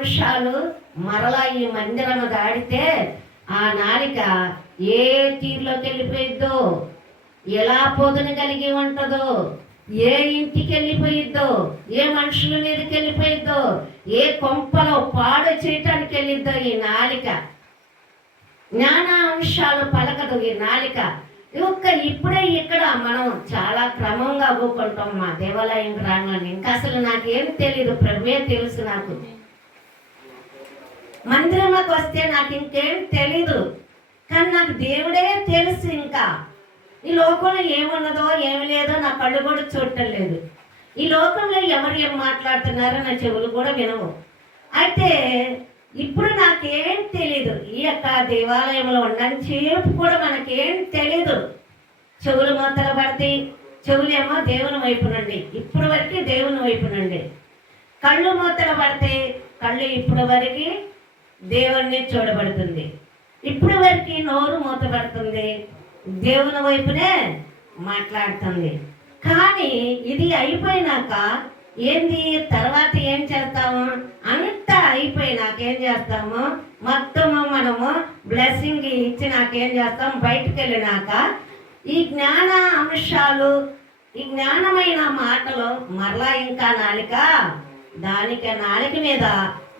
అంశాలు మరలా ఈ మందిరము దాడితే ఆ నాలిక ఏ తీరులోకి వెళ్ళిపోయిద్దో ఎలా పొదున కలిగి ఉంటుందో ఏ ఇంటికి వెళ్ళిపోయిద్దో ఏ మనుషుల మీదకి వెళ్ళిపోయిద్దో ఏ కొంపలో పాడు చేయటానికి వెళ్ళిద్దో ఈ నాలిక. జ్ఞాన అంశాలు పలకదు ఈ నాలిక. ఒక్క ఇప్పుడే ఇక్కడ మనం చాలా క్రమంగా అవ్వుకుంటాం మా దేవాలయం రాగానే ఇంకా అసలు నాకేం తెలియదు ప్రభువే తెలుసు నాకు. మందిరంలోకి వస్తే నాకు ఇంకేం తెలీదు. కానీ నాకు దేవుడే తెలుసు ఇంకా. ఈ లోకంలో ఏమున్నదో ఏమి లేదో నా కళ్ళు కూడా చూడటం లేదు. ఈ లోకంలో ఎవరు ఏం మాట్లాడుతున్నారో నా చెవులు కూడా వినవు. అయితే ఇప్పుడు నాకేం తెలీదు. ఈ యొక్క దేవాలయంలో ఉన్నంతసేపు కూడా మనకేం తెలీదు. చెవులు మొత్తలు పడతాయి చెవులేమో దేవుని వైపు నుండి ఇప్పుడు వరకు దేవుని వైపు నుండి. కళ్ళు మూతలు పడితే కళ్ళు ఇప్పుడు వరకు దేవుణ్ణి చూడబడుతుంది. ఇప్పుడు వరకు నోరు మూతపడుతుంది దేవుని వైపునే మాట్లాడుతుంది. కానీ ఇది అయిపోయినాక ఏంది? తర్వాత ఏం చేస్తాము? అంతా అయిపోయినాక ఏం చేస్తాము? మొత్తము మనము బ్లెస్సింగ్ ఇచ్చి నాకేం చేస్తాం బయటకు వెళ్ళినాక ఈ జ్ఞాన అంశాలు ఈ జ్ఞానమైన మాటలు మరలా ఇంకా నాలిక దానికి నాలిక మీద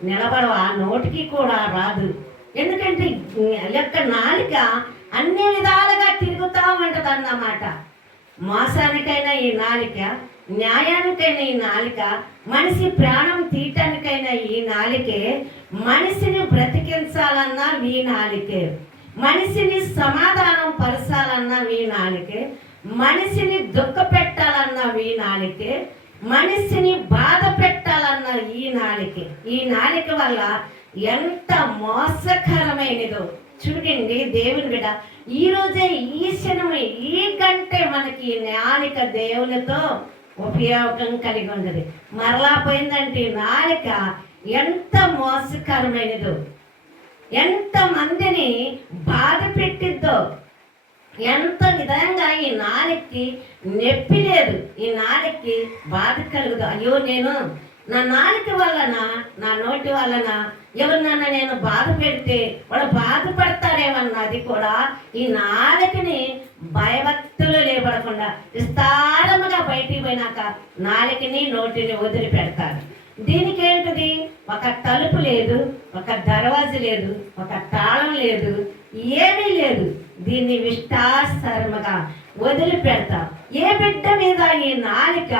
నిలబడవు? ఆ నోటికి కూడా రాదు. ఎందుకంటే లెక్క యొక్క నాలిక అన్ని విధాలుగా తిరుగుతా ఉంటదన్నమాట మోసానికైనా ఈ నాలిక న్యాయానికైనా ఈ నాలిక మనిషి ప్రాణం తీయటానికైనా ఈ నాలికే మనిషిని బ్రతికించాలన్నా ఈ నాలికే మనిషిని సమాధానం పరచాలన్నా ఈ నాలికే మనిషిని దుఃఖ పెట్టాలన్నా ఈ నాలికే మనిషిని బాధ పెట్టాలన్న ఈ నాలిక ఈ నాలిక వల్ల ఎంత మోసకరమైనదో. చూడండి దేవుని బిడ్డ ఈ రోజే ఈ క్షణమే ఈ గంటే మనకి నాలిక దేవునితో ఉపయోగం కలిగి ఉండదు మరలా పోయిందంటే ఈ నాలిక ఎంత మోసకరమైనదో. ఎంత మందిని బాధ పెట్టిద్దో. ఎంత విధంగా ఈ నాలుగుకి నొప్పి లేదు ఈ నాలుగుకి బాధ కలుగుదు. అయ్యో నేను నా నాలుక వలన నా కాబట్టి వలన ఎవరినన్నా నేను బాధ పెడితే వాళ్ళు బాధపడతారేమన్నది కూడా ఈ నాలుకని భయభక్తులు లేపడకుండా విస్తారముగా బయటికి పోయినాక నాలుకని నోటిని వదిలిపెడతారు. దీనికి ఏంటిది? ఒక తలుపు లేదు ఒక దర్వాజ లేదు ఒక తాళం లేదు ఏమీ లేదు. దీన్ని విస్తారముగా వదిలిపెడతాం. ఏ బిడ్డ మీద ఈ నాలిక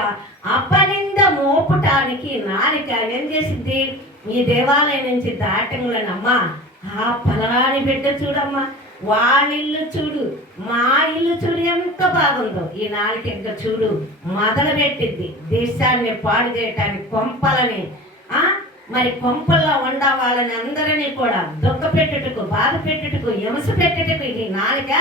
అపనింద మోపటానికి నాలిక ఏం చేసింది? ఈ దేవాలయం నుంచి దాటంలోనమ్మా ఆ పలరాని బిడ్డ చూడమ్మా. వాళ్ళ ఇల్లు చూడు. మా ఇల్లు చూడు ఎంత బాగుందో. ఈ నాలుక ఇంకా చూడు. మొదలు పెట్టింది దేశాన్ని పాడు చేయటానికి కొంపలని. ఆ? మరి కొంపల్లో ఉండ వాళ్ళని అందరినీ కూడా దుఃఖ పెట్టుటకు బాధ పెట్టుటకు హింస పెట్టుటకు ఇది నాలుక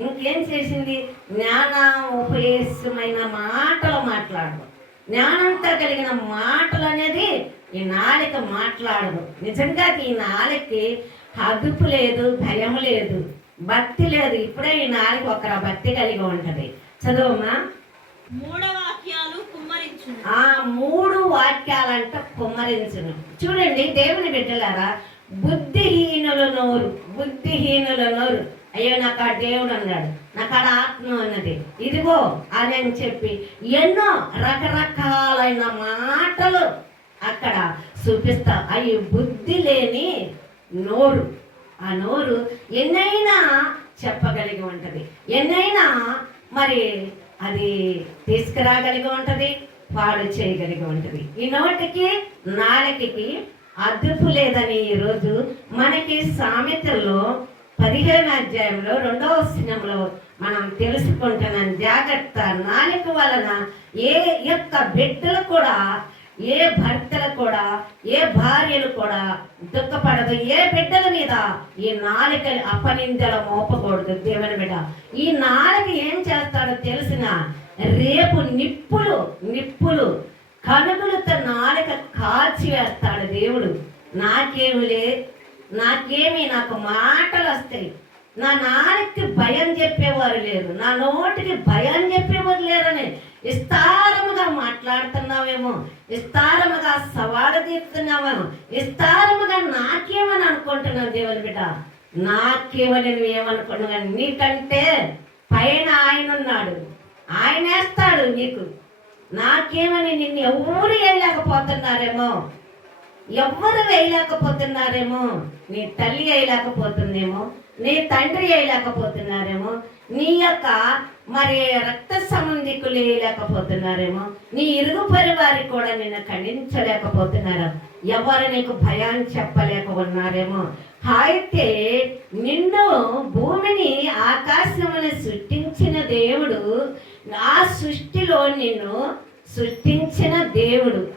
ఇంకేం చేసింది? జ్ఞానోపదేశమైన మాటలు మాట్లాడు జ్ఞానంతో కలిగిన మాటలు అనేది ఈ నాలిక మాట్లాడదు. నిజంగా ఈ నాలికి అదుపు లేదు భయం లేదు భక్తి లేదు. ఇప్పుడే ఈ నాలుగు ఒక భక్తి కలిగి ఉంటది. చదువమ్మా. మూఢ వాక్యాలు కుమ్మరించును. ఆ మూడు వాక్యాలంట కుమ్మరించును. చూడండి దేవుని బిడ్డలారా బుద్ధిహీనుల నోరు బుద్ధిహీనుల నోరు. అయ్యో నాకు ఆ దేవుడు అన్నాడు. నాకు ఆడ ఆత్మ అన్నది ఇదిగో అని అని చెప్పి ఎన్నో రకరకాలైన మాటలు అక్కడ చూపిస్తాం. అవి బుద్ధి లేని నోరు. ఆ నోరు ఎన్నైనా చెప్పగలిగి ఉంటుంది. ఎన్నైనా మరి అది తీసుకురాగలిగి ఉంటుంది పాడు చేయగలిగి ఉంటుంది. ఈ నోటికి నాలుకకి అదుపు లేదని ఈరోజు మనకి సామెతల్లో పదిహేను అధ్యాయంలో రెండవ వచనంలో మనం తెలుసుకుంటున్నాం. జాగ్రత్త నాలుక వలన ఏ యొక్క బిడ్డలు కూడా ఏ భర్తలు కూడా ఏ భార్యలు కూడా దుఃఖపడదు ఏ బిడ్డల మీద ఈ నాలుక అపనిందల మోపకూడదు దేవుని బిడ్డ. ఈ నాలుక ఏం చేస్తాడో తెలిసిన రేపు నిప్పులు నిప్పులు కనుగులతో నాలుక కాల్చి వేస్తాడు దేవుడు. నాకేమిలే నాకేమి నాకు మాటలు వస్తాయి. నా నాన్నకి భయం చెప్పేవారు లేరు. నా నోటికి భయం చెప్పేవారు లేరని విస్తారముగా మాట్లాడుతున్నావేమో విస్తారముగా సవాలు తీస్తున్నావేమో విస్తారముగా నాకేమని అనుకుంటున్నావు దేవుని బిడ్డ? నాకేమని నువ్వు ఏమనుకున్నావు నీకంటే పైన ఆయన ఉన్నాడు. ఆయన వేస్తాడు నీకు. నాకేమని నిన్ను ఎవరు వేయలేకపోతున్నారేమో ఎవ్వరు వేయలేకపోతున్నారేమో. నీ తల్లి వేయలేకపోతుందేమో నీ తండ్రి వేయలేకపోతున్నారేమో నీ యొక్క మరి రక్త సంబంధికులు వేయలేకపోతున్నారేమో నీ ఇరుగు పరివారి కూడా నిన్ను ఖండించలేకపోతున్నారు ఎవరు నీకు భయాన్ని చెప్పలేక ఉన్నారేమో అయితే నిన్ను భూమిని ఆకాశమును సృష్టించిన దేవుడు నా సృష్టిలో నిన్ను సృష్టించిన దేవుడు.